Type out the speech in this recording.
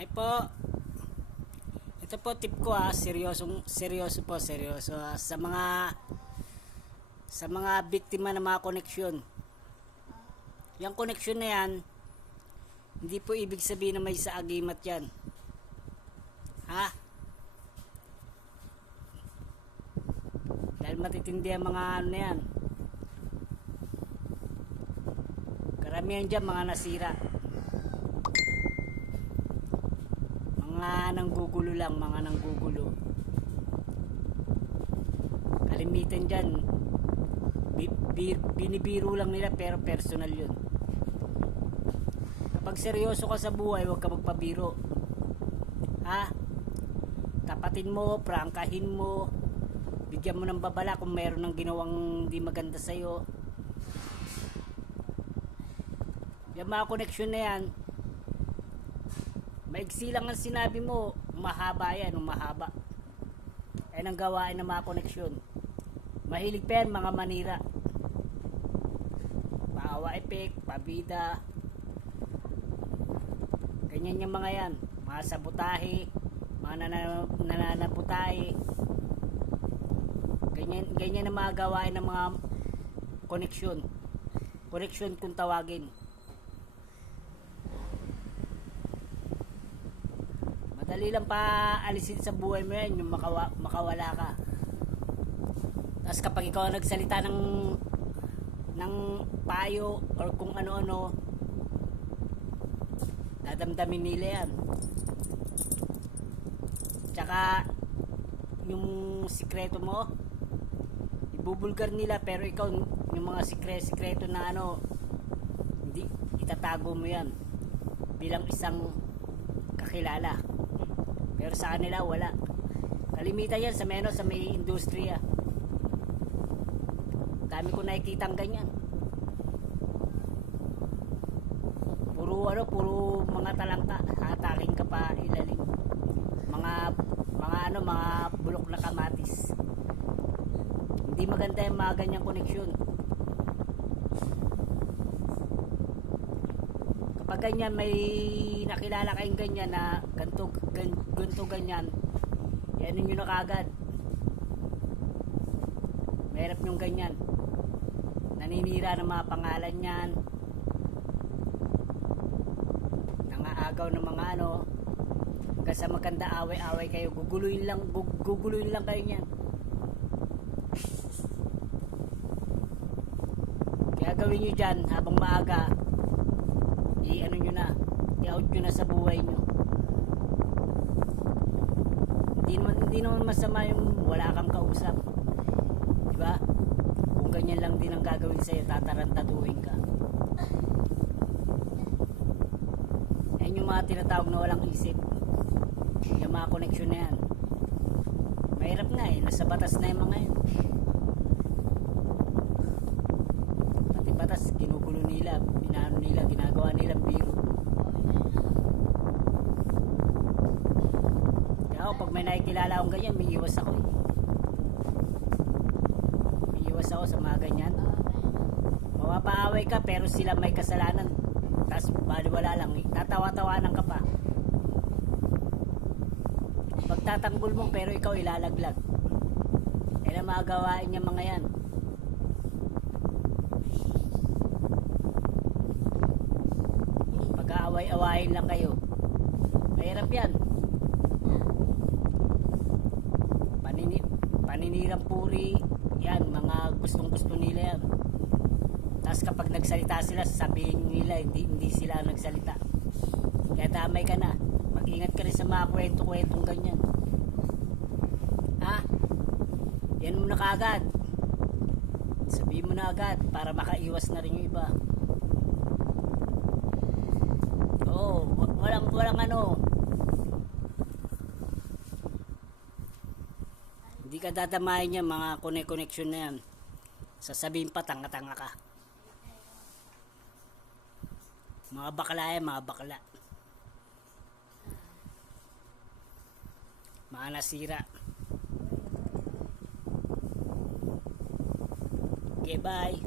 Ay po, ito po tip ko seryoso po, seryoso sa mga biktima ng mga koneksyon. Yung koneksyon na yan, hindi po ibig sabihin na may saagimat yan. Ha? Dahil matitindi ang mga ano na yan. Karamihan dyan mga nasira. Mga nanggugulo lang, mga nanggugulo. Kalimitan dyan, binibiro lang nila pero personal yun. Kapag seryoso ka sa buhay, huwag ka magpabiro. Ha? Tapatin mo, prangkahin mo, bigyan mo ng babala kung mayroon ng ginawang di maganda sa'yo. Yung mga koneksyon na yan, maigsi lang ang sinabi mo, mahaba yan, mahaba. Yan ang gawain ng mga koneksyon. Mahilig pa yan mga manira. Paawa effect, pabida. Ganyan yung mga yan. Mga sabotahe, mga nananabutahe. Ganyan ang mga gawain ng mga koneksyon. Koneksyon kung tawagin. Madali lang pa alisin sa buhay mo yan, yung makawala ka. Tapos kapag ikaw nagsalita ng payo or kung ano-ano, dadamdamin nila yan. Tsaka yung sikreto mo, ibubulgar nila, pero ikaw yung mga sikreto na ano, hindi, itatago mo yan bilang isang kakilala. Pero sa kanila wala. Kalimitan yan sa may industriya. Dami ko nakikitang ganyan. Puro mga talangka, hatakin ka pa ilalim. Mga bulok na kamatis. Hindi maganda yung mga ganyang koneksyon. Kapag ganyan, may nakilala kayong ganyan na ganto ganyan, yan nyo na kagad. Mahirap yung ganyan. Naninira ng mga pangalan yan, nangaagaw ng mga ano, hanggang sa maganda away-away kayo, guguluhin lang kayo niyan. Kaya gawin nyo dyan habang maaga, i-out nyo na sa buhay nyo. Hindi naman masama yung wala kang kausap, diba? Kung ganyan lang din ang gagawin sa'yo, tatarantaduhin ka. Yan yung mga tinatawag na walang isip, yung mga koneksyon na yan. Mahirap nga nasa batas na yung mga yan. Pati batas, ginugulo nila, binano nila, ginagawa nilang biro. Kaya pag may nakikilala akong ganyan, may iwas ako sa mga ganyan. Mapapaaway ka pero sila may kasalanan, tapos baliwala lang, tatawa-tawanan ka pa. Pagtatanggol mo pero ikaw ilalaglag. Kaya mga gawain niya mga yan. Pag-aaway-awayin lang kayo, mahirap yan. Paninirang puri yan, mga gustong-gusto nila yan. Tapos kapag nagsalita sila, sabihin nila hindi sila nagsalita. Kaya damay ka na. Mag-ingat ka rin sa mga kwento-kwentong ganyan. Ha? Yan mo na kaagad. Sabihin mo na agad para makaiwas na rin yung iba. Oo, walang ano. Hindi ka dadamayin niya mga koneksyon na yan. Sasabihin pa, tanga-tanga ka. Mga bakla yan, mga bakla. Mga nasira. Okay, bye.